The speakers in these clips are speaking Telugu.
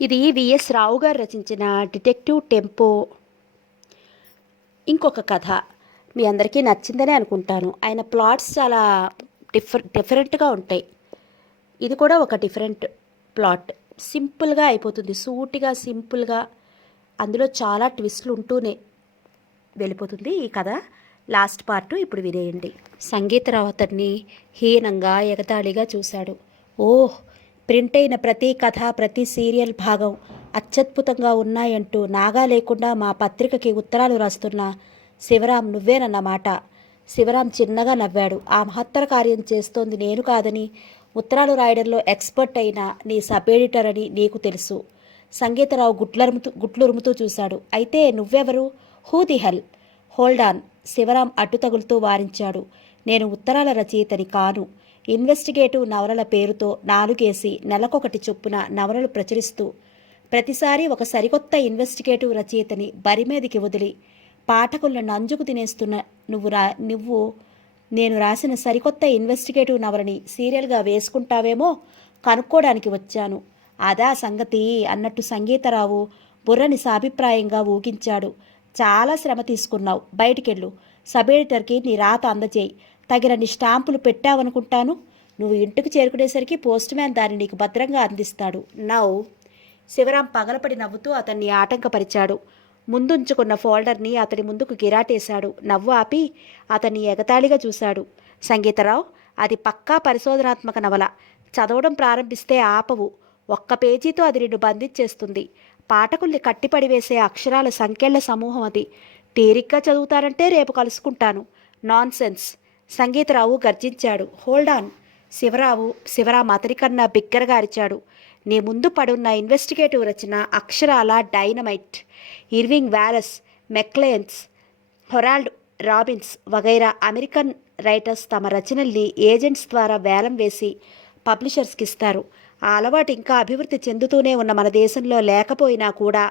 ఇది విఎస్ రావు గారు రచించిన డిటెక్టివ్ టెంపో ఇంకొక కథ. మీ అందరికీ నచ్చిందనే అనుకుంటాను. ఆయన ప్లాట్స్ చాలా డిఫరెంట్గా ఉంటాయి. ఇది కూడా ఒక డిఫరెంట్ ప్లాట్. సింపుల్గా అయిపోతుంది, సూటిగా సింపుల్గా. అందులో చాలా ట్విస్ట్లు ఉంటూనే వెళ్ళిపోతుంది ఈ కథ. లాస్ట్ పార్ట్ ఇప్పుడు వినేయండి. సంగీతరావు అతన్ని హీనంగా ఎగతాళిగా చూశాడు. ఓహ్, ప్రింట్ అయిన ప్రతి కథ, ప్రతి సీరియల్ భాగం అత్యద్భుతంగా ఉన్నాయంటూ నాగా లేకుండా మా పత్రికకి ఉత్తరాలు రాస్తున్న శివరాం నువ్వేనన్నమాట. శివరాం చిన్నగా నవ్వాడు. ఆ మహత్తర కార్యం చేస్తోంది నేను కాదని, ఉత్తరాలు రాయడంలో ఎక్స్పర్ట్ అయిన నీ సబ్ ఎడిటర్ అని నీకు తెలుసు. సంగీతరావు గుట్లురుముతూ చూశాడు. అయితే నువ్వెవరు? Who the hell? Hold on, Shivaram అడ్డు తగులుతూ వారించాడు. నేను ఉత్తరాల రచయితని కాను. ఇన్వెస్టిగేటివ్ నవలల పేరుతో నాలుగేసి నెలకొకటి చొప్పున నవలలు ప్రచురిస్తూ ప్రతిసారి ఒక సరికొత్త ఇన్వెస్టిగేటివ్ రచయితని బరిమీదికి వదిలి పాఠకులను నంజుకు తినేస్తున్న నువ్వు నేను రాసిన సరికొత్త ఇన్వెస్టిగేటివ్ నవలని సీరియల్గా వేసుకుంటావేమో కనుక్కోవడానికి వచ్చాను. అదా సంగతి అన్నట్టు సంగీతరావు బుర్రని సాభిప్రాయంగా ఊగించాడు. చాలా శ్రమ తీసుకున్నావు. బయటికెళ్ళు. సబ్ ఎడిటర్కి నీ రాత అందజేయి. తగినన్ని స్టాంపులు పెట్టావనుకుంటాను. నువ్వు ఇంటికి చేరుకునేసరికి పోస్ట్ మ్యాన్ దాన్ని నీకు భద్రంగా అందిస్తాడు. నౌ. శివరాం పగలపడి నవ్వుతూ అతన్ని ఆటంకపరిచాడు. ముందుంచుకున్న ఫోల్డర్ని అతని ముందుకు గిరాటేశాడు. నవ్వు ఆపి అతన్ని ఎగతాళిగా చూశాడు. సంగీతరావు, అది పక్కా పరిశోధనాత్మక నవల. చదవడం ప్రారంభిస్తే ఆపవు. ఒక్క పేజీతో అది నిన్ను బంధించేస్తుంది. పాఠకుల్ని కట్టిపడివేసే అక్షరాల సంఖ్యల సమూహం అది. తీరిగ్గా చదువుతారంటే రేపు కలుసుకుంటాను. నాన్ సెన్స్, సంగీతరావు గర్జించాడు. Hold on. శివరాం అతనికన్నా బిగ్గరగా అరిచాడు. నీ ముందు పడున్న ఇన్వెస్టిగేటివ్ రచన అక్షరాల dynamite. Irving Wallace, MacLeans, Harold Robbins వగైరా అమెరికన్ రైటర్స్ తమ రచనల్ని ఏజెంట్స్ ద్వారా వేలం వేసి పబ్లిషర్స్కి ఇస్తారు. ఆ అలవాటు ఇంకా అభివృద్ధి చెందుతూనే ఉన్న మన దేశంలో లేకపోయినా కూడా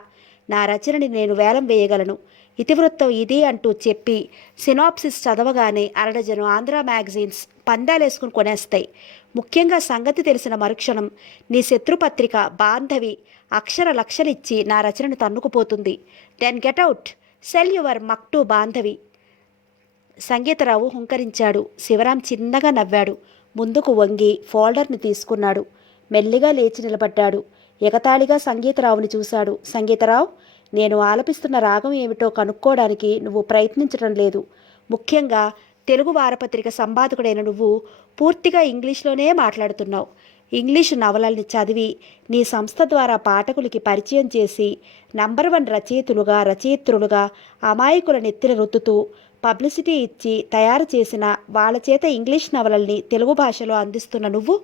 నా రచనని నేను వేలం వేయగలను. ఇతివృత్తం ఇది అంటూ చెప్పి సినాప్సిస్ చదవగానే అరడజను ఆంధ్ర మ్యాగజైన్స్ పందాలేసుకుని కొనేస్తాయి. ముఖ్యంగా సంగతి తెలిసిన మరుక్షణం నీ శత్రుపత్రిక బాంధవి అక్షర లక్షలిచ్చి నా రచనను తన్నుకుపోతుంది. Then get out. Sell your muck to Bandhavi. Sangeetharao హుంకరించాడు. శివరాం చిన్నగా నవ్వాడు. ముందుకు వంగి ఫోల్డర్ని తీసుకున్నాడు. మెల్లిగా లేచి నిలబడ్డాడు. ఎగతాళిగా సంగీతరావుని చూశాడు. సంగీతరావు, నేను ఆలపిస్తున్న రాగం ఏమిటో కనుక్కోవడానికి నువ్వు ప్రయత్నించడం లేదు. ముఖ్యంగా తెలుగు వారపత్రిక సంపాదకుడైన నువ్వు పూర్తిగా ఇంగ్లీష్లోనే మాట్లాడుతున్నావు. ఇంగ్లీషు నవలల్ని చదివి నీ సంస్థ ద్వారా పాఠకులకి పరిచయం చేసి నంబర్ 1 రచయిత్రులుగా అమాయకుల నెత్తిన రుద్దుతూ పబ్లిసిటీ ఇచ్చి తయారు చేసిన వాళ్ళ చేత ఇంగ్లీష్ నవలల్ని తెలుగు భాషలో అందిస్తున్న నువ్వు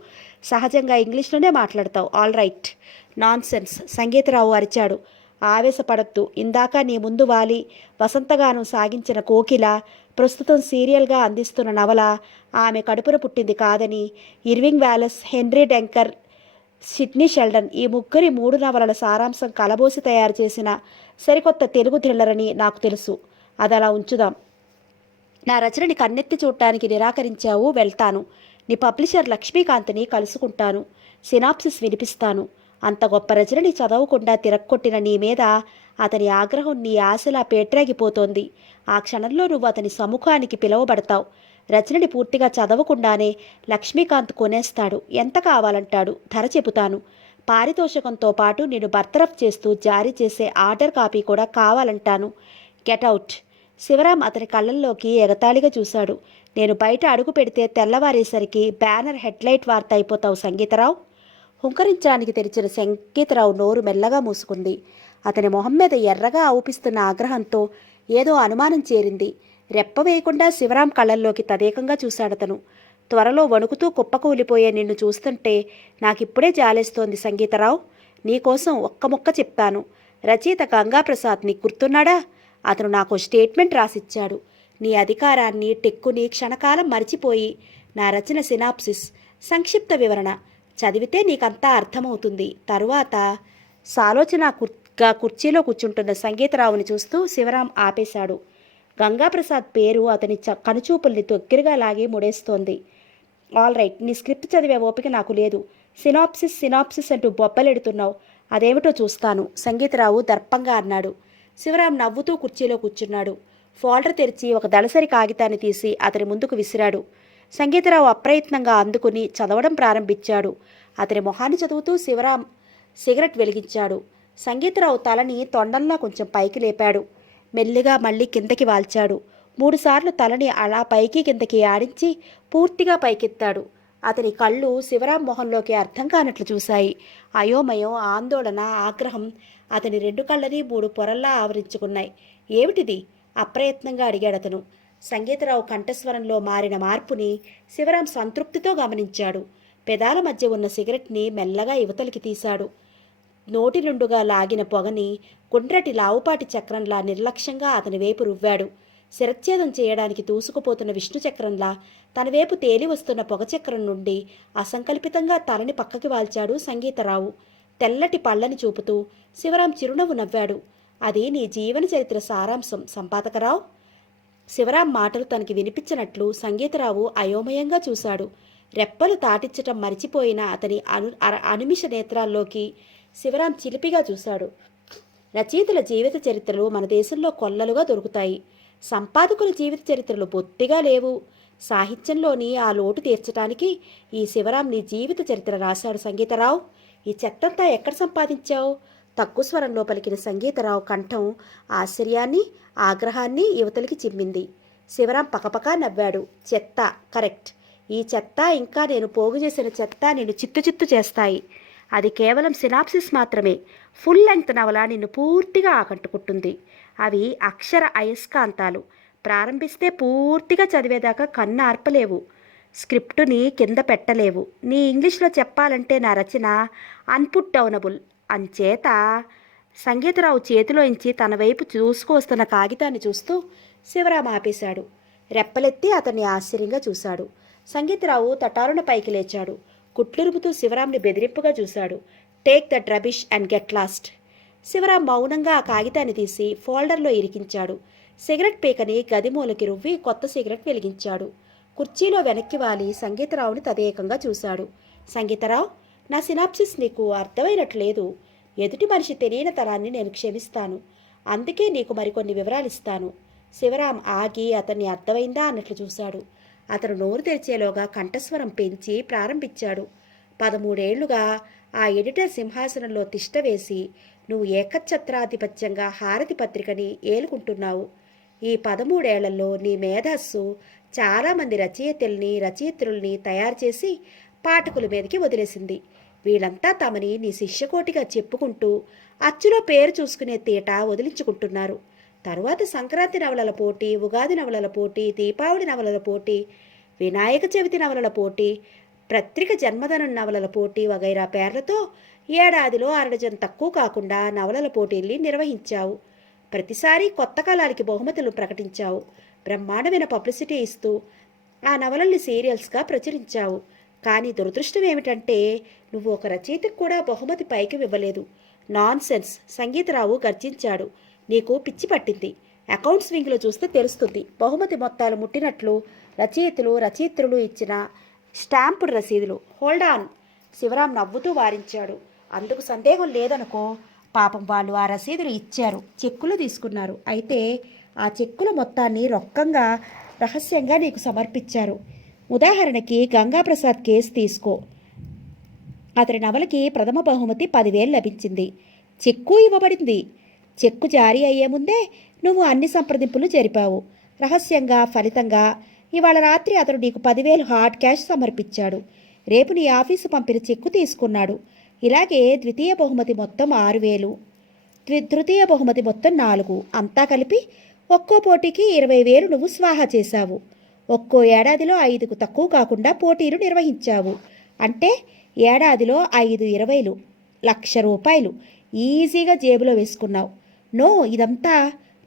సహజంగా ఇంగ్లీష్లోనే మాట్లాడతావు. All right. Non sense, Sangeeta Rao అరిచాడు. ఆవేశపడద్దు. ఇందాక నీ ముందు వాలి వసంతగానం సాగించిన కోకిల ప్రస్తుతం సీరియల్గా అందిస్తున్న నవల ఆమె కడుపున పుట్టింది కాదని, ఇర్వింగ్ వ్యాలస్, హెన్రీ డెంకర్, సిడ్నీ షెల్డన్ ఈ ముగ్గురి 3 నవలల సారాంశం కలబోసి తయారు చేసిన సరికొత్త తెలుగు థ్రిల్లర్ అని నాకు తెలుసు. అది అలా ఉంచుదాం. నా రచనని కన్నెత్తి చూడటానికి నిరాకరించావు. వెళ్తాను. నీ పబ్లిషర్ లక్ష్మీకాంత్ని కలుసుకుంటాను. సినాప్సిస్ వినిపిస్తాను. అంత గొప్ప రచనని చదవకుండా తిరక్కొట్టిన నీ మీద అతని ఆగ్రహం నీ ఆశలా పేట్రాగిపోతోంది. ఆ క్షణంలో నువ్వు అతని సముఖానికి పిలువబడతావు. రచనని పూర్తిగా చదవకుండానే లక్ష్మీకాంత్ కొనేస్తాడు. ఎంత కావాలంటాడు, ధర చెబుతాను. పారితోషికంతో పాటు నేను బర్తరఫ్ చేస్తూ జారీ చేసే ఆర్డర్ కాపీ కూడా కావాలంటాను. Get out. శివరాం అతని కళ్ళల్లోకి ఎగతాళిగా చూశాడు. నేను బయట అడుగు పెడితే తెల్లవారేసరికి బ్యానర్ హెడ్లైట్ వార్త అయిపోతావు సంగీతరావు. హుంకరించడానికి తెరిచిన సంగీతరావు నోరు మెల్లగా మూసుకుంది. అతని మొహం మీద ఎర్రగా ఔపిస్తున్న ఆగ్రహంతో ఏదో అనుమానం చేరింది. రెప్ప వేయకుండా శివరాం కళ్ళల్లోకి తదేకంగా చూశాడతను. త్వరలో వణుకుతూ కుప్పకూలిపోయే నిన్ను చూస్తుంటే నాకిప్పుడే జాలేస్తోంది సంగీతరావు. నీకోసం ఒక్క ముక్క చెప్తాను. రచయిత గంగాప్రసాద్ నీకు గుర్తున్నాడా? అతను నాకు స్టేట్మెంట్ రాసిచ్చాడు. నీ అధికారాన్ని, టెక్కుని క్షణకాలం మరిచిపోయి నా రచన సినాప్సిస్, సంక్షిప్త వివరణ చదివితే నీకంతా అర్థమవుతుంది. తరువాత సాలోచనగా కుర్చీలో కూర్చుంటున్న సంగీతరావుని చూస్తూ శివరాం ఆపేశాడు. గంగాప్రసాద్ పేరు అతని కనుచూపుల్ని దగ్గరగా లాగి ముడేస్తోంది. ఆల్ రైట్, నీ స్క్రిప్ట్ చదివే ఓపిక నాకు లేదు. సినాప్సిస్ అంటూ బొబ్బలెడుతున్నావు. అదేమిటో చూస్తాను, సంగీతరావు దర్పంగా అన్నాడు. శివరాం నవ్వుతూ కుర్చీలో కూర్చున్నాడు. ఫోల్డర్ తెరిచి ఒక దళసరి కాగితాన్ని తీసి అతని ముందుకు విసిరాడు. సంగీతరావు అప్రయత్నంగా అందుకుని చదవడం ప్రారంభించాడు. అతని మొహాన్ని చదువుతూ శివరాం సిగరెట్ వెలిగించాడు. సంగీతరావు తలని తొండంలా కొంచెం పైకి లేపాడు. మెల్లిగా మళ్ళీ కిందకి వాల్చాడు. 3 సార్లు తలని అలా పైకి కిందకి ఆడించి పూర్తిగా పైకెత్తాడు. అతని కళ్ళు శివరాం మొహంలోకి అర్థం కానట్లు చూశాయి. అయోమయం, ఆందోళన, ఆగ్రహం అతని 2 కళ్ళని 3 పొరల్లా ఆవరించుకున్నాయి. ఏమిటిది? అప్రయత్నంగా అడిగాడతను. సంగీతరావు కంఠస్వరంలో మారిన మార్పుని శివరాం సంతృప్తితో గమనించాడు. పెదాల మధ్య ఉన్న సిగరెట్ని మెల్లగా యువతలికి తీశాడు. నోటి నుండుగా లాగిన పొగని గుండ్రటి లావుపాటి చక్రంలా నిర్లక్ష్యంగా అతని వైపు రువ్వాడు. శిరచ్ఛేదం చేయడానికి దూసుకుపోతున్న విష్ణు చక్రంలా తన వైపు తేలి వస్తున్న పొగచక్రం నుండి అసంకల్పితంగా తలని పక్కకి వాల్చాడు సంగీతరావు. తెల్లటి పళ్ళని చూపుతూ శివరాం చిరునవ్వు నవ్వాడు. అది నీ జీవన చరిత్ర సారాంశం సంపాదకరావు. శివరాం మాటలు తనకి వినిపించినట్లు సంగీతరావు అయోమయంగా చూశాడు. రెప్పలు తాటించటం మరిచిపోయిన అతని అనిమిష నేత్రాల్లోకి శివరాం చిలిపిగా చూశాడు. రచయితల జీవిత చరిత్రలు మన దేశంలో కొల్లలుగా దొరుకుతాయి. సంపాదకుల జీవిత చరిత్రలు బొత్తిగా లేవు. సాహిత్యంలోని ఆ లోటు తీర్చడానికి ఈ శివరాం నీ జీవిత చరిత్ర రాశాడు సంగీతరావు. ఈ చెత్తంతా ఎక్కడ సంపాదించావు? తక్కువ స్వరంలో పలికిన సంగీతరావు కంఠం ఆశ్చర్యాన్ని, ఆగ్రహాన్ని యువతలికి చిమ్మింది. శివరాం పకపకా నవ్వాడు. చెత్త, కరెక్ట్. ఈ చెత్త, ఇంకా నేను పోగు చేసిన చెత్త నిన్ను చిత్తు చేస్తాయి. అది కేవలం సినాప్సిస్ మాత్రమే. ఫుల్ లెంగ్త్ నవల నిన్ను పూర్తిగా ఆకట్టుకుంటుంది. అవి అక్షర అయస్కాంతాలు. ప్రారంభిస్తే పూర్తిగా చదివేదాకా కన్ను ఆర్పలేవు. స్క్రిప్టుని కింద పెట్టలేవు. నీ ఇంగ్లీష్లో చెప్పాలంటే నా రచన అన్పుట్ డౌనబుల్. అంచేత సంగీతరావు చేతిలోంచి తన వైపు చూసుకొస్తున్న కాగితాన్ని చూస్తూ శివరాం ఆపేశాడు. రెప్పలెత్తి అతన్ని ఆశ్చర్యంగా చూశాడు. సంగీతరావు తటారున పైకి లేచాడు. కుట్లురుపుతూ శివరాంని బెదిరింపుగా చూశాడు. Take that rubbish and get lost. Shivaram మౌనంగా ఆ కాగితాన్ని తీసి ఫోల్డర్లో ఇరికించాడు. సిగరెట్ పీకని గదిమూలకి రువ్వి కొత్త సిగరెట్ వెలిగించాడు. కుర్చీలో వెనక్కి వాలి సంగీతరావుని తదేకంగా చూశాడు. సంగీతరావు, నా సినాప్సిస్ నీకు అర్థమైనట్లేదు. ఎదుటి మనిషి తెలియని తరాన్ని నేను క్షమిస్తాను. అందుకే నీకు మరికొన్ని వివరాలు ఇస్తాను. శివరాం ఆగి అతన్ని అర్థమైందా అన్నట్లు చూశాడు. అతను నోరు తెరిచేలోగా కంఠస్వరం పెంచి ప్రారంభించాడు. 13 ఏళ్లుగా ఆ ఎడిటర్ సింహాసనంలో తిష్ట వేసి నువ్వు ఏకఛత్రాధిపత్యంగా హారతి పత్రికని ఏలుకుంటున్నావు. ఈ 13 ఏళ్లలో నీ మేధస్సు చాలామంది రచయిత్రుల్ని తయారు చేసి పాఠకుల మీదకి వదిలేసింది. వీళ్ళంతా తమని నీ శిష్యకోటిగా చెప్పుకుంటూ అచ్చులో పేరు చూసుకునే తీట వదిలించుకుంటున్నారు. తరువాత సంక్రాంతి నవలల పోటీ, ఉగాది నవలల పోటీ, దీపావళి నవలల పోటీ, వినాయక చవితి నవలల పోటీ, పత్రిక జన్మదినం నవలల పోటీ వగైరా పేర్లతో ఏడాదిలో 1 డజన్ తక్కువ కాకుండా నవలల పోటీల్ని నిర్వహించావు. ప్రతిసారి కొత్త కాలానికి బహుమతులు ప్రకటించావు. బ్రహ్మాండమైన పబ్లిసిటీ ఇస్తూ ఆ నవలల్ని సీరియల్స్గా ప్రచురించావు. కానీ దురదృష్టం ఏమిటంటే నువ్వు ఒక రచయితకు కూడా బహుమతి పైకి ఇవ్వలేదు. నాన్ సెన్స్, సంగీతరావు గర్జించాడు. నీకు పిచ్చి పట్టింది. అకౌంట్స్ వింగ్లో చూస్తే తెలుస్తుంది. బహుమతి మొత్తాలు ముట్టినట్లు రచయిత్రులు ఇచ్చిన స్టాంపుడ్ రసీదులు. హోల్డ్ ఆన్, శివరాం నవ్వుతూ వారించాడు. అందుకు సందేహం లేదనుకో. పాపం వాళ్ళు ఆ రసీదులు ఇచ్చారు, చెక్కులు తీసుకున్నారు. అయితే ఆ చెక్కుల మొత్తాన్ని రొక్కంగా రహస్యంగా నీకు సమర్పించారు. ఉదాహరణకి గంగాప్రసాద్ కేసు తీసుకో. అతని నవలకి ప్రథమ బహుమతి 10,000 లభించింది. చెక్కు ఇవ్వబడింది. చెక్కు జారీ అయ్యే ముందే నువ్వు అన్ని సంప్రదింపులు జరిపావు. రహస్యంగా, ఫలితంగా ఇవాళ రాత్రి అతను నీకు 10,000 హార్డ్ క్యాష్ సమర్పించాడు. రేపు నీ ఆఫీసు పంపిన చెక్కు తీసుకున్నాడు. ఇలాగే ద్వితీయ బహుమతి మొత్తం 6,000, తృతీయ బహుమతి మొత్తం 4. అంతా కలిపి ఒక్కో పోటీకి 20,000 నువ్వు స్వాహా చేశావు. ఒక్కో ఏడాదిలో 5కు తక్కువ కాకుండా పోటీలు నిర్వహించావు. అంటే ఏడాదిలో 5 20,000, ₹1,00,000 ఈజీగా జేబులో వేసుకున్నావు. ఇదంతా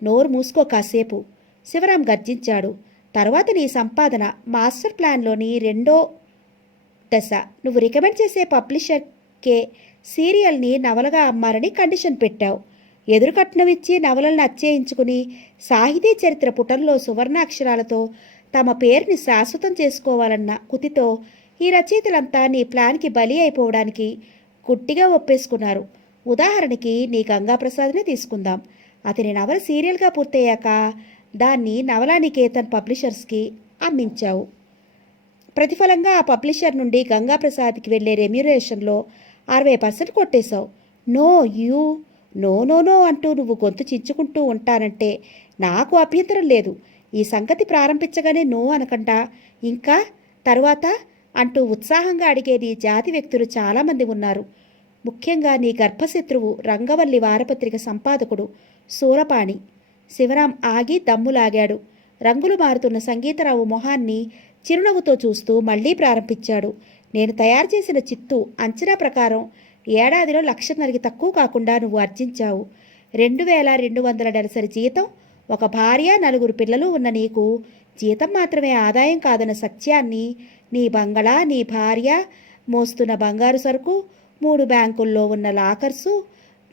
నోరు మూసుకో కాసేపు, శివరాం గర్జించాడు. తర్వాత నీ సంపాదన మాస్టర్ ప్లాన్లోని 2వ దశ. నువ్వు రికమెండ్ చేసే పబ్లిషర్కే సీరియల్ని నవలగా అమ్మాలని కండిషన్ పెట్టావు. ఎదురు కట్నం ఇచ్చి నవలలను అచ్చేయించుకుని సాహితీ చరిత్ర పుటంలో సువర్ణాక్షరాలతో తమ పేరుని శాశ్వతం చేసుకోవాలన్న కుతితో ఈ రచయితలంతా నీ ప్లాన్కి బలి అయిపోవడానికి గుట్టిగా ఒప్పేసుకున్నారు. ఉదాహరణకి నీ గంగాప్రసాద్నే తీసుకుందాం. అతని నవల సీరియల్గా పూర్తయ్యాక దాన్ని నవలా నికేతన్ పబ్లిషర్స్కి అమ్మించావు. ప్రతిఫలంగా ఆ పబ్లిషర్ నుండి గంగాప్రసాద్కి వెళ్ళే రెమ్యురేషన్లో 60% కొట్టేశావు. No you no no no అంటూ నువ్వు గొంతు చించుకుంటూ ఉంటానంటే నాకు అభ్యంతరం లేదు. ఈ సంగతి ప్రారంభించగానే నో అనకుండా ఇంకా తరువాత అంటూ ఉత్సాహంగా అడిగే నీ జాతి వ్యక్తులు చాలామంది ఉన్నారు. ముఖ్యంగా నీ గర్భశత్రువు రంగవల్లి వారపత్రిక సంపాదకుడు సూరపాణి. శివరాం ఆగి దమ్ములాగాడు. రంగులు మారుతున్న సంగీతరావు మొహాన్ని చిరునవ్వుతో చూస్తూ మళ్లీ ప్రారంభించాడు. నేను తయారు చేసిన చిత్తు అంచనా ప్రకారం ఏడాదిలో 1,00,000 తక్కువ కాకుండా నువ్వు ఆర్జించావు. 2,200 నెలసరి జీతం, ఒక భార్య, 4 పిల్లలు ఉన్న నీకు జీతం మాత్రమే ఆదాయం కాదన్న సత్యాన్ని నీ బంగళా, నీ భార్య మోస్తున్న బంగారు సరుకు, 3 బ్యాంకుల్లో ఉన్న లాకర్సు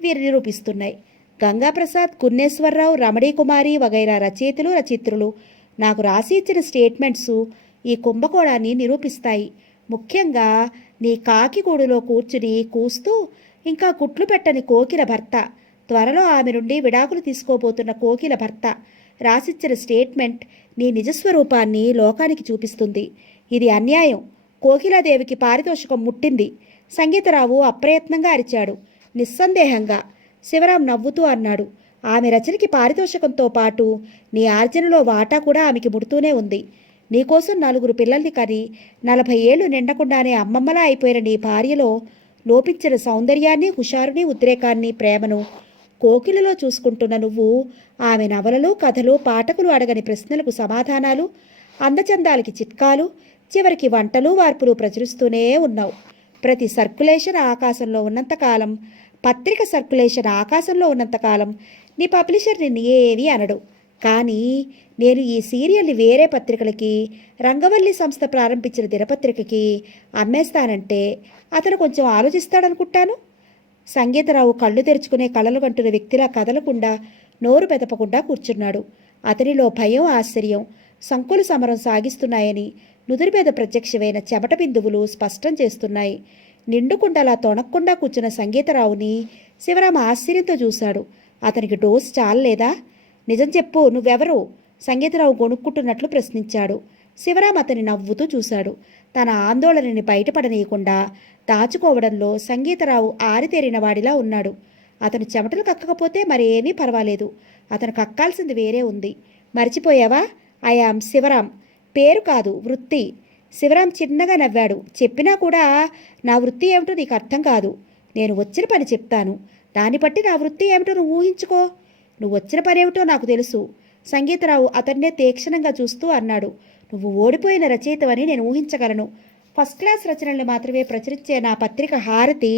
నిరూపిస్తున్నాయి. గంగాప్రసాద్, గున్నేశ్వరరావు, రమణీకుమారి వగైరా రచయిత్రులు నాకు రాసి ఇచ్చిన స్టేట్మెంట్సు ఈ కుంభకోణాన్ని నిరూపిస్తాయి. ముఖ్యంగా నీ కాకిగూడులో కూర్చుని కూస్తూ ఇంకా కుట్లు పెట్టని కోకిల భర్త, త్వరలో ఆమె నుండి విడాకులు తీసుకోబోతున్న కోకిల భర్త రాసిచ్చిన స్టేట్మెంట్ నీ నిజస్వరూపాన్ని లోకానికి చూపిస్తుంది. ఇది అన్యాయం. కోకిలాదేవికి పారితోషికం ముట్టింది. సంగీతరావు అప్రయత్నంగా అరిచాడు. నిస్సందేహంగా శివరాం నవ్వుతూ అన్నాడు. ఆమె రచనకి పారితోషికంతో పాటు నీ ఆర్జనలో వాటా కూడా ఆమెకి ముడుతూనే ఉంది. నీకోసం 4 పిల్లల్ని కని 40 ఏళ్లు నిండకుండానే అమ్మమ్మలా అయిపోయిన నీ భార్యలో లోపించిన సౌందర్యాన్ని, హుషారుని, ఉద్రేకాన్ని, ప్రేమను కోకిలలో చూసుకుంటున్న నువ్వు ఆమె నవలలు, కథలు, పాఠకులు అడగని ప్రశ్నలకు సమాధానాలు, అందచందాలకి చిట్కాలు, చివరికి వంటలు, వార్పులు ప్రచురిస్తూనే ఉన్నావు. ప్రతి సర్క్యులేషన్ ఆకాశంలో ఉన్నంతకాలం, పత్రిక సర్క్యులేషన్ ఆకాశంలో ఉన్నంతకాలం నీ పబ్లిషర్ నిన్ను ఏమీ అనడు. కానీ నేను ఈ సీరియల్ని వేరే పత్రికలకి, రంగవల్లి సంస్థ ప్రారంభించిన దినపత్రికకి అమ్మేస్తానంటే అతను కొంచెం ఆలోచిస్తాడనుకుంటాను. సంగీతరావు కళ్ళు తెరుచుకునే కళలు కంటున్న వ్యక్తిలా కదలకుండా, నోరు పెదపకుండా కూర్చున్నాడు. అతనిలో భయం, ఆశ్చర్యం సంకులు సమరం సాగిస్తున్నాయని నుదురు మీద ప్రత్యక్షమైన చెమట బిందువులు స్పష్టం చేస్తున్నాయి. నిండుకుండలా తొణక్కుండా కూర్చున్న సంగీతరావుని శివరాం ఆశ్చర్యంతో చూశాడు. అతనికి డోసు చాలలేదా? నిజం చెప్పు, నువ్వెవరు? సంగీతరావు గొణుక్కుంటున్నట్లు ప్రశ్నించాడు. శివరాం అతని నవ్వుతూ చూశాడు. తన ఆందోళనని బయటపడనీయకుండా దాచుకోవడంలో సంగీతరావు ఆరితేరిన వాడిలా ఉన్నాడు. అతను చెమటలు కక్కకపోతే మరేమీ పర్వాలేదు. అతను కక్కాల్సింది వేరే ఉంది. మర్చిపోయావా? I am Shivaram. పేరు కాదు, వృత్తి. శివరాం చిన్నగా నవ్వాడు. చెప్పినా కూడా నా వృత్తి ఏమిటో నీకు అర్థం కాదు. నేను వచ్చిన పని చెప్తాను. దాన్ని బట్టి నా వృత్తి ఏమిటో నువ్వు ఊహించుకో. నువ్వు వచ్చిన పనేమిటో నాకు తెలుసు. సంగీతరావు అతన్నే తీక్షణంగా చూస్తూ అన్నాడు. నువ్వు ఓడిపోయిన రచయితవని నేను ఊహించగలను. ఫస్ట్ క్లాస్ రచనల్ని మాత్రమే ప్రచురించే నా పత్రిక హారతి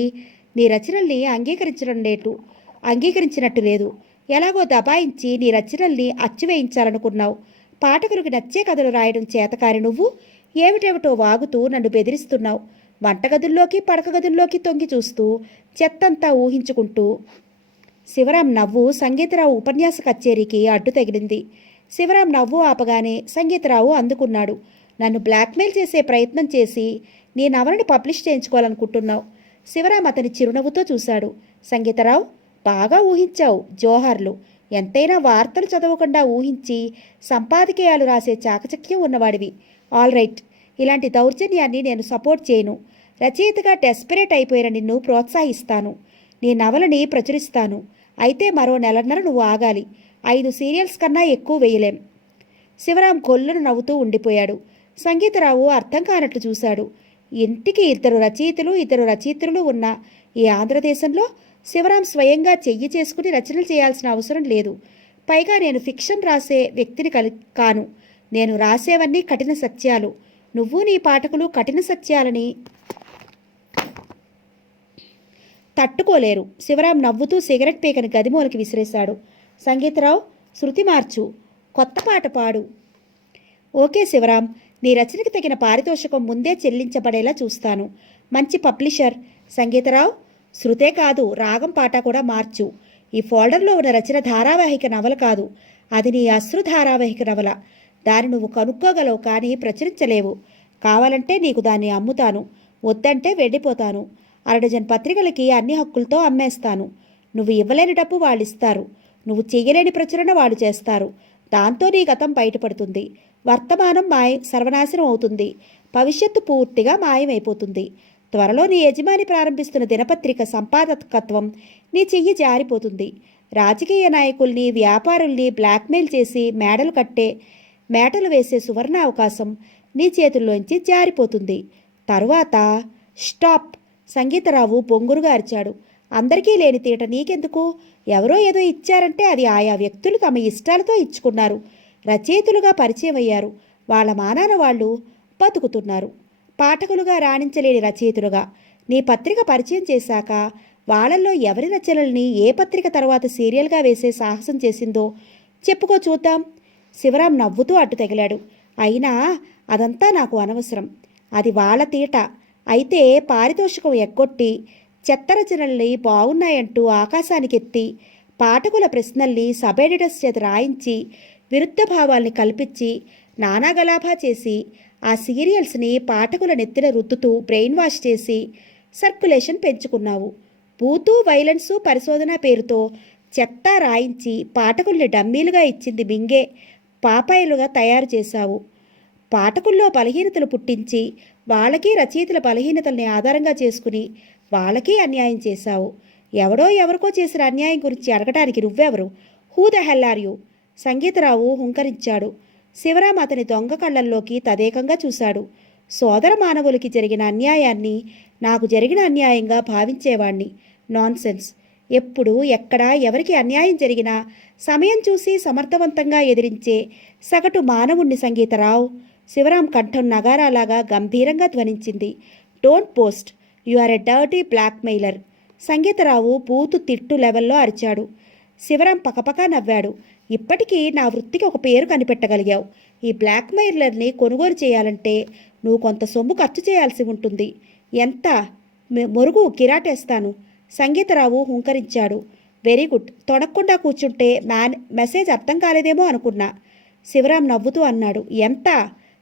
నీ రచనల్ని అంగీకరించినట్టు లేదు. ఎలాగో దబాయించి నీ రచనల్ని అచ్చువేయించాలనుకున్నావు. పాఠకులకు నచ్చే కథలు రాయడం చేతకారి నువ్వు ఏమిటేమిటో వాగుతూ నన్ను బెదిరిస్తున్నావు. వంటగదుల్లోకి, పడకగదుల్లోకి తొంగి చూస్తూ చెత్తంతా ఊహించుకుంటూ. శివరాం నవ్వు సంగీతరావు ఉపన్యాస కచేరీకి అడ్డు తగిలింది. శివరాం నవ్వు ఆపగానే సంగీతరావు అందుకున్నాడు. నన్ను బ్లాక్మెయిల్ చేసే ప్రయత్నం చేసి నీ నవలని పబ్లిష్ చేయించుకోవాలనుకుంటున్నావు. శివరాం అతని చిరునవ్వుతో చూశాడు. సంగీతరావు, బాగా ఊహించావు. జోహార్లు. ఎంతైనా వార్తలు చదవకుండా ఊహించి సంపాదకీయాలు రాసే చాకచక్యం ఉన్నవాడివి. ఆల్ రైట్, ఇలాంటి దౌర్జన్యాన్ని నేను సపోర్ట్ చేయను. రచయితగా డెస్పరేట్ అయిపోయిన నిన్ను ప్రోత్సహిస్తాను. నీ నవలని ప్రచురిస్తాను. అయితే మరో నెలన్నర నువ్వు ఆగాలి. 5 సీరియల్స్ కన్నా ఎక్కువ వేయలేం. శివరాం గొల్లును నవ్వుతూ ఉండిపోయాడు. సంగీతరావు అర్థం కానట్లు చూశాడు. ఇంటికి 2 రచయిత్రులు ఉన్న ఈ ఆంధ్రదేశంలో శివరాం స్వయంగా చెయ్యి చేసుకుని రచనలు చేయాల్సిన అవసరం లేదు. పైగా నేను ఫిక్షన్ రాసే వ్యక్తిని కాను. నేను రాసేవన్నీ కఠిన సత్యాలు. నువ్వు నీ పాఠకులు కఠిన సత్యాలని తట్టుకోలేరు. శివరాం నవ్వుతూ సిగరెట్ పీకని గదిమూలకి విసిరేశాడు. సంగీతరావు, శృతి మార్చు, కొత్త పాట పాడు. ఓకే శివరాం, నీ రచనకి తగిన పారితోషికం ముందే చెల్లించబడేలా చూస్తాను. మంచి పబ్లిషర్. సంగీతరావు, శృతే కాదు, రాగం, పాట కూడా మార్చు. ఈ ఫోల్డర్లో ఉన్న రచన ధారావాహిక నవల కాదు, అది నీ అశ్రు ధారావాహిక నవల. దాన్ని నువ్వు కనుక్కోగలవు, కానీ ప్రచురించలేవు. కావాలంటే నీకు దాన్ని అమ్ముతాను, వద్దంటే వెళ్ళిపోతాను. అరడజన్ పత్రికలకి అన్ని హక్కులతో అమ్మేస్తాను. నువ్వు ఇవ్వలేని డబ్బు వాళ్ళు ఇస్తారు. నువ్వు చెయ్యలేని ప్రచురణ వాళ్ళు చేస్తారు. దాంతో నీ గతం బయటపడుతుంది. వర్తమానం సర్వనాశనం అవుతుంది. భవిష్యత్తు పూర్తిగా మాయమైపోతుంది. త్వరలో నీ యజమాని ప్రారంభిస్తున్న దినపత్రిక సంపాదకత్వం నీ చెయ్యి జారిపోతుంది. రాజకీయ నాయకుల్ని, వ్యాపారుల్ని బ్లాక్మెయిల్ చేసి మేటలు వేసే సువర్ణ అవకాశం నీ చేతుల్లోంచి జారిపోతుంది. తరువాత స్టాప్! సంగీతరావు బొంగురుగా అరిచాడు. అందరికీ లేని తీట నీకెందుకు? ఎవరో ఏదో ఇచ్చారంటే అది ఆయా వ్యక్తులు తమ ఇష్టాలతో ఇచ్చుకున్నారు. రచయితలుగా పరిచయం అయ్యారు. వాళ్ళ మానాన వాళ్ళు బతుకుతున్నారు. పాఠకులుగా రాణించలేని రచయితులుగా నీ పత్రిక పరిచయం చేశాక వాళ్ళల్లో ఎవరి రచనల్ని ఏ పత్రిక తర్వాత సీరియల్గా వేసే సాహసం చేసిందో చెప్పుకో చూద్దాం. శివరాం నవ్వుతూ అడ్డు తగిలాడు. అయినా అదంతా నాకు అనవసరం. అది వాళ్ళ తీట. అయితే పారితోషికం ఎగ్గొట్టి చెత్త రచనల్ని బాగున్నాయంటూ ఆకాశానికెత్తి పాఠకుల ప్రశ్నల్ని సబ్ ఎడిటర్స్ చేత రాయించి విరుద్ధ భావాల్ని కల్పించి నానాగలాభా చేసి ఆ సీరియల్స్ని పాఠకుల నెత్తిన రుద్దుతూ బ్రెయిన్ వాష్ చేసి సర్క్యులేషన్ పెంచుకున్నావు. బూతు వైలెన్సు పరిశోధన పేరుతో చెత్త రాయించి పాఠకుల్ని డమ్మీలుగా ఇచ్చింది మింగే పాపాయిలుగా తయారు చేశావు. పాఠకుల్లో బలహీనతలు పుట్టించి వాళ్ళకి రచయితల బలహీనతల్ని ఆధారంగా చేసుకుని వాళ్ళకి అన్యాయం చేశావు. ఎవరికో చేసిన అన్యాయం గురించి అడగటానికి నువ్వెవరు? Who the hell are you? Sangeetharao హుంకరించాడు. శివరాం అతని దొంగ కళ్ళల్లోకి తదేకంగా చూశాడు. సోదర మానవులకి జరిగిన అన్యాయాన్ని నాకు జరిగిన అన్యాయంగా భావించేవాణ్ణి. నాన్సెన్స్! ఎప్పుడు ఎక్కడ ఎవరికి అన్యాయం జరిగినా సమయం చూసి సమర్థవంతంగా ఎదిరించే సగటు మానవుణ్ణి సంగీతరావు. శివరాం కంఠం నగారాలాగా గంభీరంగా ధ్వనించింది. Don't post. You are a dirty blackmailer. Sangeetharao బూతు తిట్టు లెవెల్లో అరిచాడు. శివరాం పకపకా నవ్వాడు. ఇప్పటికీ నా వృత్తికి ఒక పేరు కనిపెట్టగలిగావు. ఈ బ్లాక్మెయిలర్ని కొనుగోలు చేయాలంటే నువ్వు కొంత సొమ్ము ఖర్చు చేయాల్సి ఉంటుంది. ఎంత? మొరుగు కిరాటేస్తాను. సంగీతరావు హుంకరించాడు. Very good. తొడక్కుండా కూర్చుంటే మెసేజ్ అర్థం కాలేదేమో అనుకున్నా. శివరాం నవ్వుతూ అన్నాడు. ఎంత?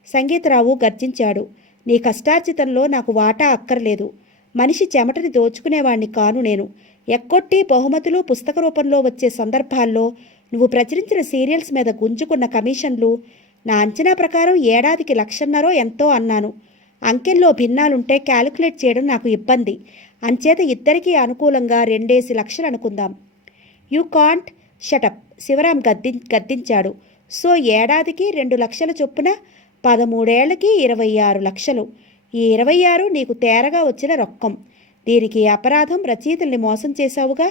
సంగీతరావు గర్జించాడు. నీ కష్టార్జితంలో నాకు వాటా అక్కర్లేదు. మనిషి చెమటని దోచుకునేవాణ్ణి కాను నేను. ఎక్కొట్టి బహుమతులు పుస్తక రూపంలో వచ్చే సందర్భాల్లో నువ్వు ప్రచురించిన సీరియల్స్ మీద గుంజుకున్న కమిషన్లు నా అంచనా ప్రకారం ఏడాదికి 1,50,000 ఎంతో అన్నాను. అంకెల్లో భిన్నాలుంటే క్యాలిక్యులేట్ చేయడం నాకు ఇబ్బంది. అంచేత ఇద్దరికీ అనుకూలంగా 2,00,000 అనుకుందాం. You can't. షటప్! శివరాం గద్దించాడు. సో ఏడాదికి 2,00,000 చొప్పున 13 ఏళ్లకి 26 లక్షలు. ఈ 26 నీకు తేరగా వచ్చిన రొక్కం. దీనికి అపరాధం రచయితల్ని మోసం చేశావుగా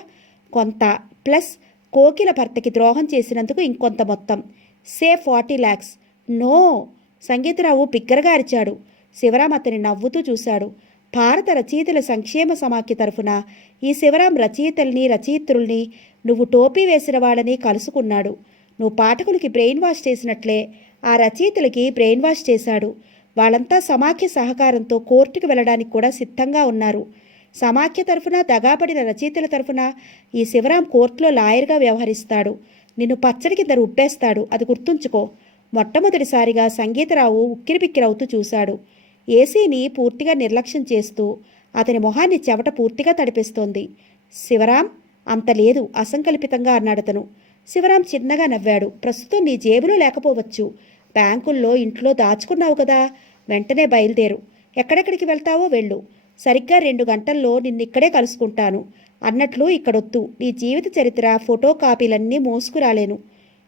కొంత, ప్లస్ కోకిల భర్తకి ద్రోహం చేసినందుకు ఇంకొంత మొత్తం. సే 40 lakhs. నో! సంగీతరావు బిగ్గరగా అరిచాడు. శివరాం అతని నవ్వుతూ చూశాడు. భారత రచయితల సంక్షేమ సమాఖ్య తరఫున ఈ శివరాం రచయిత్రుల్ని నువ్వు టోపీ వేసిన వాళ్ళని కలుసుకున్నాడు. నువ్వు పాఠకులకి బ్రెయిన్ వాష్ చేసినట్లే ఆ రచయితలకి బ్రెయిన్ వాష్ చేశాడు. వాళ్ళంతా సమాఖ్య సహకారంతో కోర్టుకు వెళ్ళడానికి కూడా సిద్ధంగా ఉన్నారు. సమాఖ్య తరఫున దగాపడిన రచయితల తరఫున ఈ శివరాం కోర్టులో లాయర్గా వ్యవహరిస్తాడు. నిన్ను పచ్చడి కింద రుబ్బేస్తాడు. అది గుర్తుంచుకో. మొట్టమొదటిసారిగా సంగీతరావు ఉక్కిరిబిక్కిరవుతూ చూశాడు. ఏసీని పూర్తిగా నిర్లక్ష్యం చేస్తూ అతని మొహాన్ని చెమట పూర్తిగా తడిపేస్తోంది. శివరాం, అంత లేదు అసంకల్పితంగా అన్నాడతను. శివరాం చిన్నగా నవ్వాడు. ప్రస్తుతం నీ జేబులో లేకపోవచ్చు. బ్యాంకుల్లో ఇంట్లో దాచుకున్నావు కదా. వెంటనే బయలుదేరు. ఎక్కడెక్కడికి వెళ్తావో వెళ్ళు. సరిగ్గా 2 గంటల్లో నిన్నిక్కడే కలుసుకుంటాను. అన్నట్లు ఇక్కడొద్దు. నీ జీవిత చరిత్ర ఫోటో కాపీలన్నీ మోసుకురాలేను.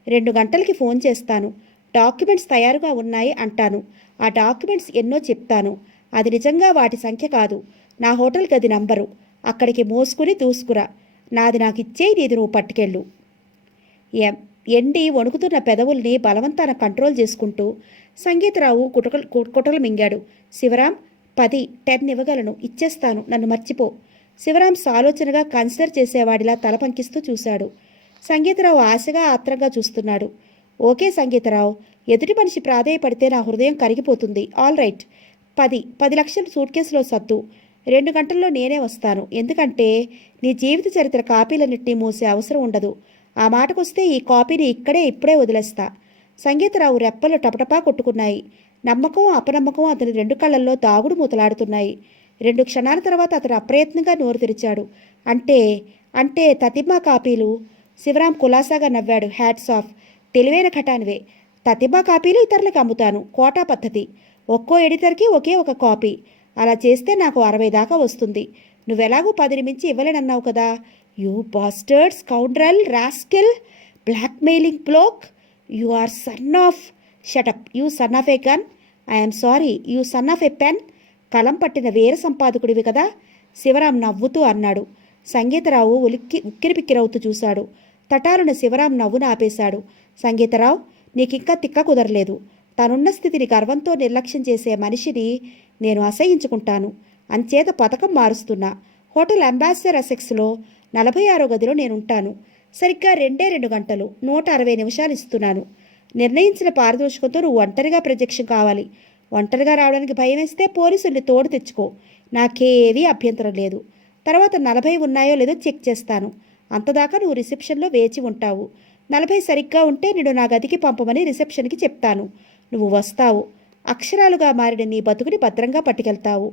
2 గంటలకి ఫోన్ చేస్తాను. డాక్యుమెంట్స్ తయారుగా ఉన్నాయి అంటాను. ఆ డాక్యుమెంట్స్ ఎన్నో చెప్తాను. అది నిజంగా వాటి సంఖ్య కాదు. నా హోటల్ గది నంబరు. అక్కడికి మోసుకుని దూసుకురా. నాది నాకు ఇచ్చేయి, నీది నువ్వు పట్టుకెళ్ళు. ఎండి వణుకుతున్న పెదవుల్ని బలవంతాన కంట్రోల్ చేసుకుంటూ సంగీతరావు కుటలు మింగాడు. శివరాం, 10 ఇవ్వగలను. ఇచ్చేస్తాను. నన్ను మర్చిపో. శివరాం సాలోచనగా కన్సిడర్ చేసేవాడిలా తల పంకిస్తూ చూశాడు. సంగీతరావు ఆశగా ఆత్రంగా చూస్తున్నాడు. ఓకే సంగీతరావు, ఎదుటి మనిషి ప్రాధేయపడితే నా హృదయం కరిగిపోతుంది. All right. 10 లక్షలు సూట్ కేసులో సర్దు. 2 గంటల్లో నేనే వస్తాను. ఎందుకంటే నీ జీవిత చరిత్ర కాపీలన్నింటినీ మూసే అవసరం ఉండదు. ఆ మాటకొస్తే ఈ కాపీని ఇప్పుడే వదిలేస్తా. సంగీతరావు రెప్పలు టపటపా కొట్టుకున్నాయి. నమ్మకం అపనమ్మకం అతని 2 కళ్ళల్లో దాగుడు మూతలాడుతున్నాయి. 2 క్షణాల తర్వాత అతడు అప్రయత్నంగా నోరు తెరిచాడు. అంటే అంటే తతిమా కాపీలు? శివరాం కులాసాగా నవ్వాడు. హ్యాట్స్ ఆఫ్, తెలివైన ఘటానివే. తతిమా కాపీలు ఇతరులకు అమ్ముతాను. కోటా పద్ధతి. ఒక్కో ఎడిటర్కి ఒకే ఒక కాపీ. అలా చేస్తే నాకు 60 దాకా వస్తుంది. నువ్వెలాగూ 10ని మించి ఇవ్వలేనన్నావు కదా. You bastard, scoundrel, rascal, blackmailing bloke. You are son of shut up, you son of a gun. I'm sorry, you son of a pen. కలం పట్టిన వీర సంపాదకుడివి కదా. శివరాం నవ్వుతూ అన్నాడు. సంగీతరావు ఉక్కిరిపిక్కిరవుతూ చూశాడు. తటారున శివరాం నవ్వును ఆపేశాడు. సంగీతరావు, నీకింకా తిక్క కుదరలేదు. తనున్న స్థితిని గర్వంతో నిర్లక్ష్యం చేసే మనిషిని నేను అసహించుకుంటాను. అంచేత పథకం మారుస్తున్నా. హోటల్ అంబాసిడర్ ఎసెక్స్లో 46వ గదిలో నేనుంటాను. సరిగ్గా 2 గంటలు 160 నిమిషాలు ఇస్తున్నాను. నిర్ణయించిన పారితోషికంతో నువ్వు ఒంటరిగా ప్రత్యక్షం కావాలి. ఒంటరిగా రావడానికి భయం వేస్తే పోలీసుల్ని తోడు తెచ్చుకో. నాకేవీ అభ్యంతరం లేదు. తర్వాత 40 ఉన్నాయో లేదో చెక్ చేస్తాను. అంతదాకా నువ్వు రిసెప్షన్లో వేచి ఉంటావు. 40 సరిగ్గా ఉంటే నేను నా గదికి పంపమని రిసెప్షన్కి చెప్తాను. నువ్వు వస్తావు. అక్షరాలుగా మారిన నీ బతుకుని భద్రంగా పట్టుకెళ్తావు.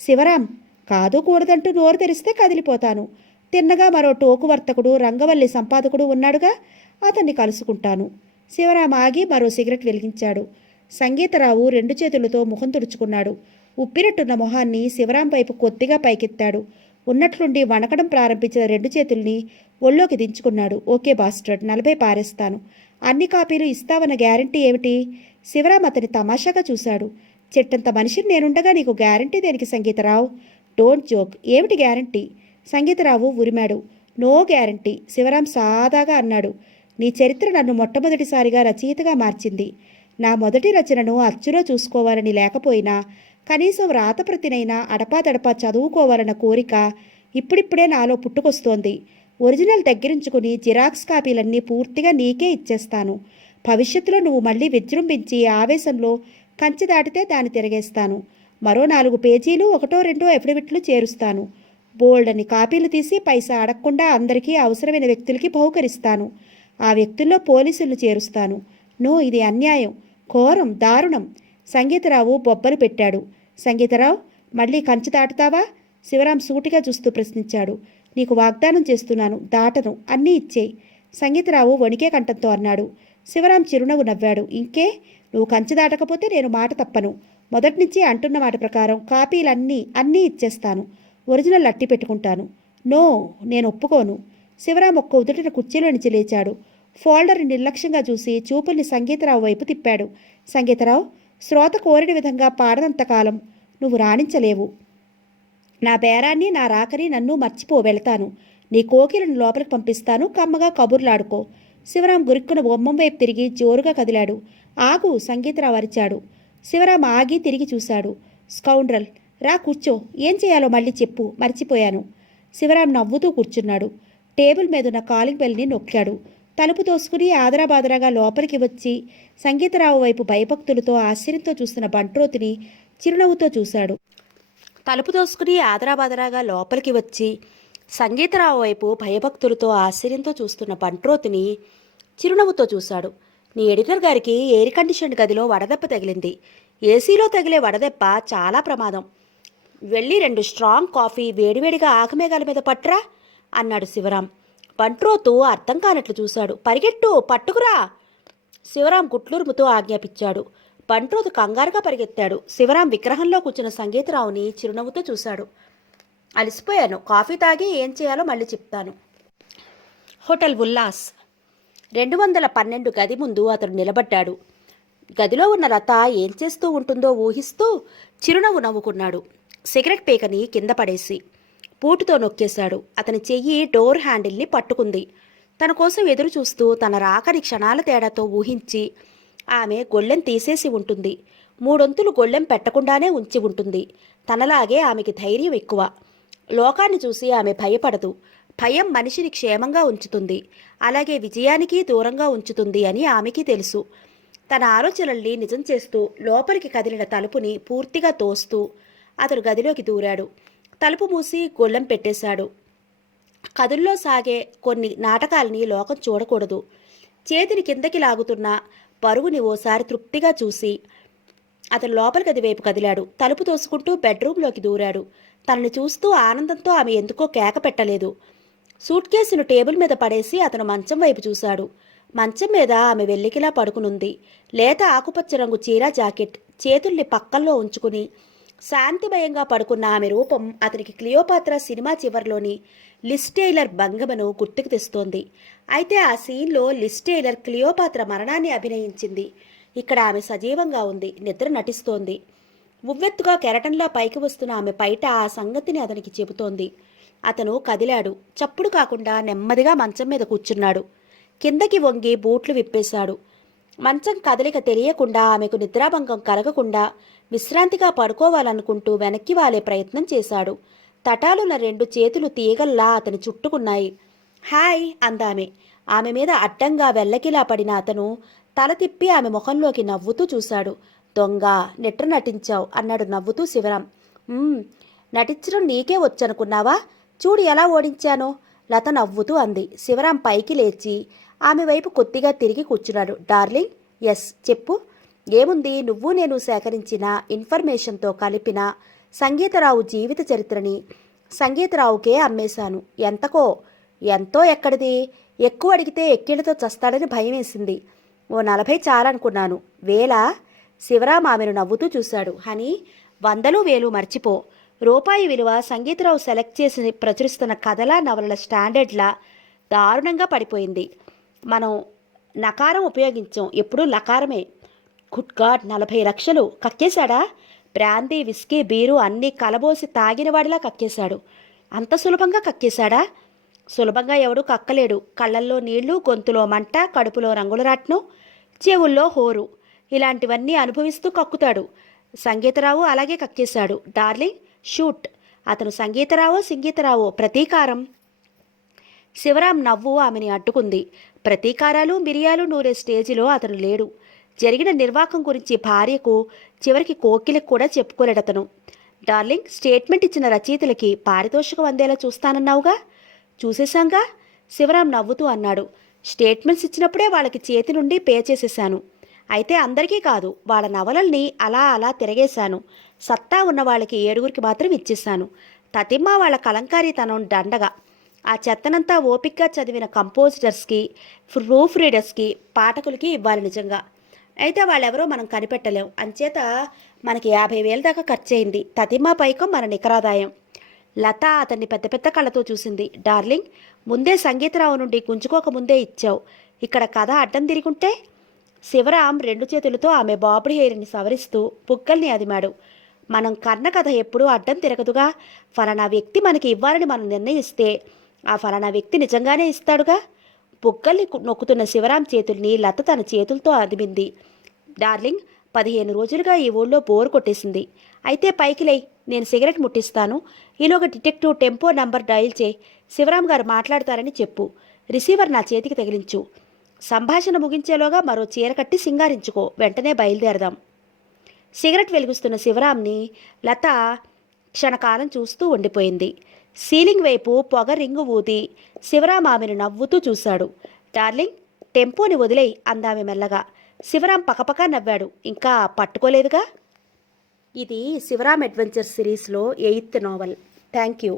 శివరాం, కాదు కూడదంటూ నోరు తెరిస్తే కదిలిపోతాను. తిన్నగా మరో టోకు వర్తకుడు, రంగవల్లి సంపాదకుడు ఉన్నాడుగా, అతన్ని కలుసుకుంటాను. శివరాం ఆగి మరో సిగరెట్ వెలిగించాడు. సంగీతరావు 2 చేతులతో ముఖం తుడుచుకున్నాడు. ఉప్పినట్టున్న మొహాన్ని శివరాం వైపు కొద్దిగా పైకెత్తాడు. ఉన్నట్లుండి వణకడం ప్రారంభించిన 2 చేతుల్ని ఒళ్ళోకి దించుకున్నాడు. ఓకే బాస్టర్డ్, 40 పారేస్తాను. అన్ని కాపీలు ఇస్తావన్న గ్యారంటీ ఏమిటి? శివరాం అతని తమాషాగా చూశాడు. చెట్టంత మనిషిని నేనుండగా నీకు గ్యారంటీ దేనికి సంగీతరావు? Don't joke. ఏమిటి గ్యారంటీ? సంగీతరావు ఉరిమాడు. నో గ్యారంటీ, శివరాం సాదాగా అన్నాడు. నీ చరిత్ర నన్ను మొట్టమొదటిసారిగా రచయితగా మార్చింది. నా మొదటి రచనను అచ్చులో చూసుకోవాలని లేకపోయినా కనీసం రాతప్రతినైనా అడపాదడపా చదువుకోవాలన్న కోరిక ఇప్పుడిప్పుడే నాలో పుట్టుకొస్తోంది. ఒరిజినల్ దగ్గరించుకుని జిరాక్స్ కాపీలన్నీ పూర్తిగా నీకే ఇచ్చేస్తాను. భవిష్యత్తులో నువ్వు మళ్ళీ విజృంభించి ఆవేశంలో కంచె దాటితే దాన్ని తిరగేస్తాను. మరో 4 పేజీలు 1-2 ఎఫిడవిట్లు చేరుస్తాను. బోల్డని కాపీలు తీసి పైసా అడగకుండా అందరికీ అవసరమైన వ్యక్తులకి బహుకరిస్తాను. ఆ వ్యక్తుల్లో పోలీసులను చేరుస్తాను. నో, ఇది అన్యాయం, ఘోరం, దారుణం. సంగీతరావు బొబ్బలు పెట్టాడు. సంగీతరావు, మళ్ళీ కంచె దాటుతావా? శివరాం సూటిగా చూస్తూ ప్రశ్నించాడు. నీకు వాగ్దానం చేస్తున్నాను, దాటను. అన్నీ ఇచ్చేయి. సంగీతరావు వణికే కంఠంతో అన్నాడు. శివరాం చిరునవ్వు నవ్వాడు. ఇంకే, నువ్వు కంచె దాటకపోతే నేను మాట తప్పను. మొదటి నుంచి అంటున్న మాట ప్రకారం కాపీలన్నీ ఇచ్చేస్తాను. ఒరిజినల్ అట్టి పెట్టుకుంటాను. నో, నేను ఒప్పుకోను. శివరాం ఒక్క ఉదుటిన కుర్చీలో నుంచి లేచాడు. ఫోల్డర్ని నిర్లక్ష్యంగా చూసి చూపుల్ని సంగీతరావు వైపు తిప్పాడు. సంగీతరావు, శ్రోత కోరిన విధంగా పాడనంతకాలం నువ్వు రాణించలేవు. నా బేరాన్ని, నా రాకని నన్ను మర్చిపో. వెళతాను. నీ కోకిలను లోపలికి పంపిస్తాను. కమ్మగా కబుర్లాడుకో. శివరాం గురిక్కున బొమ్మం వైపు తిరిగి జోరుగా కదిలాడు. ఆగు, సంగీతరావు అరిచాడు. శివరాం ఆగి తిరిగి చూశాడు. స్కౌండ్రల్, రా కూర్చో. ఏం చేయాలో మళ్ళీ చెప్పు, మర్చిపోయాను. శివరాం నవ్వుతూ కూర్చున్నాడు. టేబుల్ మీదున్న కాలింగ్ బెల్ని నొక్కాడు. తలుపు తోసుకుని ఆదరాబాదరాగా లోపలికి వచ్చి సంగీతరావు వైపు భయభక్తులతో ఆశ్చర్యంతో చూస్తున్న బంట్రోతిని చిరునవ్వుతో చూశాడు. తలుపు తోసుకుని ఆదరాబాదరాగా లోపలికి వచ్చి సంగీతరావు వైపు భయభక్తులతో ఆశ్చర్యంతో చూస్తున్న బంట్రోతిని చిరునవ్వుతో చూశాడు. నీ ఎడిటర్ గారికి ఎయిర్ కండిషన్ గదిలో వడదెబ్బ తగిలింది. ఏసీలో తగిలే వడదెబ్బ చాలా ప్రమాదం. వెళ్ళి 2 స్ట్రాంగ్ కాఫీ వేడివేడిగా ఆకమేఘాల మీద పట్టురా అన్నాడు శివరాం. బంట్రోతు అర్థం కానట్లు చూశాడు. పరిగెట్టు, పట్టుకురా. శివరాం గుట్లూరుముతో ఆజ్ఞాపించాడు. బంట్రోతు కంగారుగా పరిగెత్తాడు. శివరాం విగ్రహంలో కూర్చున్న సంగీతరావుని చిరునవ్వుతో చూశాడు. అలసిపోయాను. కాఫీ తాగి ఏం చేయాలో మళ్ళీ చెప్తాను. హోటల్ ఉల్లాస్ 212 గది ముందు అతడు నిలబడ్డాడు. గదిలో ఉన్న లత ఏం చేస్తూ ఉంటుందో ఊహిస్తూ చిరునవ్వు నవ్వుకున్నాడు. సిగరెట్ పీకని కింద పడేసి పూటుతో నొక్కేశాడు. అతని చెయ్యి డోర్ హ్యాండిల్ని పట్టుకుంది. తన కోసం ఎదురు చూస్తూ తన రాకని క్షణాల తేడాతో ఊహించి ఆమె గొళ్ళెం తీసేసి ఉంటుంది. 3 వంతులు గొళ్ళెం పెట్టకుండానే ఉంచి ఉంటుంది. తనలాగే ఆమెకి ధైర్యం ఎక్కువ. లోకాన్ని చూసి ఆమె భయపడదు. భయం మనిషిని క్షేమంగా ఉంచుతుంది, అలాగే విజయానికి దూరంగా ఉంచుతుంది అని ఆమెకి తెలుసు. తన ఆలోచనల్ని నిజం చేస్తూ లోపలికి కదిలిన తలుపుని పూర్తిగా తోస్తూ అతడు గదిలోకి దూరాడు. తలుపు మూసి గొళ్ళెం పెట్టేశాడు. కదుల్లో సాగే కొన్ని నాటకాల్ని లోకం చూడకూడదు. చేతిని కిందకి లాగుతున్న పరుగుని ఓసారి తృప్తిగా చూసి అతను లోపలి గది వైపు కదిలాడు. తలుపు తోసుకుంటూ బెడ్రూంలోకి దూరాడు. తనని చూస్తూ ఆనందంతో ఆమె ఎందుకో కేక పెట్టలేదు. సూట్ కేసును టేబుల్ మీద పడేసి అతను మంచం వైపు చూశాడు. మంచం మీద ఆమె వెల్లికిలా పడుకునుంది. లేత ఆకుపచ్చ రంగు చీర జాకెట్, చేతుల్ని పక్కల్లో ఉంచుకుని శాంతిమయంగా పడుకున్న ఆమె రూపం అతనికి క్లియోపాత్రా సినిమా చివర్లోని లిస్ టేలర్ భంగమను గుర్తుకు తెస్తోంది. అయితే ఆ సీన్లో లిస్ టేలర్ క్లియోపాత్ర మరణాన్ని అభినయించింది. ఇక్కడ ఆమె సజీవంగా ఉంది, నిద్ర నటిస్తోంది. ఉవ్వెత్తుగా కెరటంలా పైకి వస్తున్న ఆమె పైట ఆ సంగతిని అతనికి చెబుతోంది. అతను కదిలాడు. చప్పుడు కాకుండా నెమ్మదిగా మంచం మీద కూర్చున్నాడు. కిందకి వంగి బూట్లు విప్పేశాడు. మంచం కదలిక తెలియకుండా ఆమెకు నిద్రాభంగం కలగకుండా విశ్రాంతిగా పడుకోవాలనుకుంటూ వెనక్కి వాలే ప్రయత్నం చేశాడు. తటాలున్న 2 చేతులు తీగల్లా అతని చుట్టుకున్నాయి. హాయ్ అందామె. ఆమె మీద అడ్డంగా వెల్లకిలా పడిన అతను తల తిప్పి ఆమె ముఖంలోకి నవ్వుతూ చూశాడు. దొంగ, నిట్ర నటించావు అన్నాడు నవ్వుతూ శివరాం. నటించడం నీకే వచ్చనుకున్నావా? చూడు ఎలా ఓడించానో, లత నవ్వుతూ అంది. శివరాం పైకి లేచి ఆమె వైపు కొద్దిగా తిరిగి కూర్చున్నాడు. డార్లింగ్, ఎస్ చెప్పు. ఏముంది, నువ్వు నేను సేకరించిన ఇన్ఫర్మేషన్తో కలిపిన సంగీతరావు జీవిత చరిత్రని సంగీతరావుకే అమ్మేశాను. ఎంతో ఎక్కడిది? ఎక్కువ అడిగితే ఎక్కిళ్లతో చస్తాడని భయం వేసింది. ఓ 40 చాలనుకున్నాను. వేలా? శివరాం ఆమెను నవ్వుతూ చూశాడు. హనీ, 100, 1000 మర్చిపో. రూపాయి విలువ సంగీతరావు సెలెక్ట్ చేసి ప్రచురిస్తున్న కథల నవలల స్టాండర్డ్లా దారుణంగా పడిపోయింది. మనం నకారం ఉపయోగించాం, ఎప్పుడూ లకారమే. గుడ్ గాడ్, 40 లక్షలు కక్కేశాడా? బ్రాందీ, విస్కీ, బీరు అన్నీ కలబోసి తాగినవాడిలా కక్కేశాడు. అంత సులభంగా కక్కేశాడా? సులభంగా ఎవడూ కక్కలేడు. కళ్ళల్లో నీళ్లు, గొంతులో మంట, కడుపులో రంగులరాట్నం, చెవుల్లో హోరు, ఇలాంటివన్నీ అనుభవిస్తూ కక్కుతాడు. సంగీతరావు అలాగే కక్కేశాడు. Darling, shoot. అతను సంగీతరావో ప్రతీకారం. శివరాం నవ్వు ఆమెని అడ్డుకుంది. ప్రతీకారాలు, మిరియాలు నూరే స్టేజిలో అతను లేడు. జరిగిన నిర్వాకం గురించి భార్యకు, చివరికి కోకిలకు కూడా చెప్పుకోలేడతను. డార్లింగ్, స్టేట్మెంట్ ఇచ్చిన రచయితలకి పారితోషికం అందేలా చూస్తానన్నావుగా? చూసేశాంగా, శివరాం నవ్వుతూ అన్నాడు. స్టేట్మెంట్స్ ఇచ్చినప్పుడే వాళ్ళకి చేతి నుండి పే చేసేశాను. అయితే అందరికీ కాదు, వాళ్ళ నవలల్ని అలా తిరగేశాను. సత్తా ఉన్న వాళ్ళకి 7గురికి మాత్రం ఇచ్చేశాను. తతిమ్మ వాళ్ళ కలంకారీతనం దండగా. ఆ చెత్తనంతా ఓపిక్గా చదివిన కంపోజిటర్స్కి, ప్రూఫ్ రీడర్స్కి, పాఠకులకి ఇవ్వాలి నిజంగా. అయితే వాళ్ళెవరో మనం కనిపెట్టలేం. అంచేత మనకి 50,000 దాకా ఖర్చయింది. తతిమ్మ పైకం మన నికరాదాయం. లత అతన్ని పెద్ద పెద్ద కళ్ళతో చూసింది. డార్లింగ్, ముందే సంగీతరావు నుండి గుంజుకోకముందే ఇచ్చావు. ఇక్కడ కథ అడ్డం తిరిగుంటే? శివరాం 2 చేతులతో ఆమె బాబుడి హెయిర్ని సవరిస్తూ బుగ్గల్ని అదిమాడు. మనం కన్న కథ ఎప్పుడూ అడ్డం తిరగదుగా. ఫలానా వ్యక్తి మనకి ఇవ్వాలని మనం నిర్ణయిస్తే ఆ ఫలానా వ్యక్తి నిజంగానే ఇస్తాడుగా. బుగ్గల్ని నొక్కుతున్న శివరాం చేతుల్ని లత తన చేతులతో అదిమింది. డార్లింగ్, 15 రోజులుగా ఈ ఊళ్ళో బోర్ కొట్టేసింది. అయితే పైకి లై, నేను సిగరెట్ ముట్టిస్తాను. ఈలోగా డిటెక్టివ్ టెంపో నంబర్ డయల్ చేయి. శివరాం గారు మాట్లాడతారని చెప్పు. రిసీవర్ నా చేతికి తగిలించు. సంభాషణ ముగించేలోగా మరో చీర కట్టి సింగారించుకో. వెంటనే బయలుదేరదాం. సిగరెట్ వెలిగిస్తున్న శివరాంని లత క్షణకాలం చూస్తూ ఉండిపోయింది. సీలింగ్ వైపు పొగ రింగు ఊది శివరాం ఆమెను నవ్వుతూ చూశాడు. డార్లింగ్, టెంపోని వదిలేయి అందామె మెల్లగా. శివరాం పకపక నవ్వాడు. ఇంకా పట్టుకోలేదుగా. ఇది శివరాం అడ్వెంచర్స్ సిరీస్లో 8th నోవెల్. Thank you.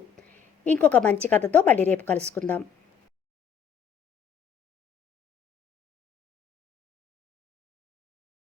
ఇంకొక మంచి కథతో మళ్ళీ రేపు కలుసుకుందాం.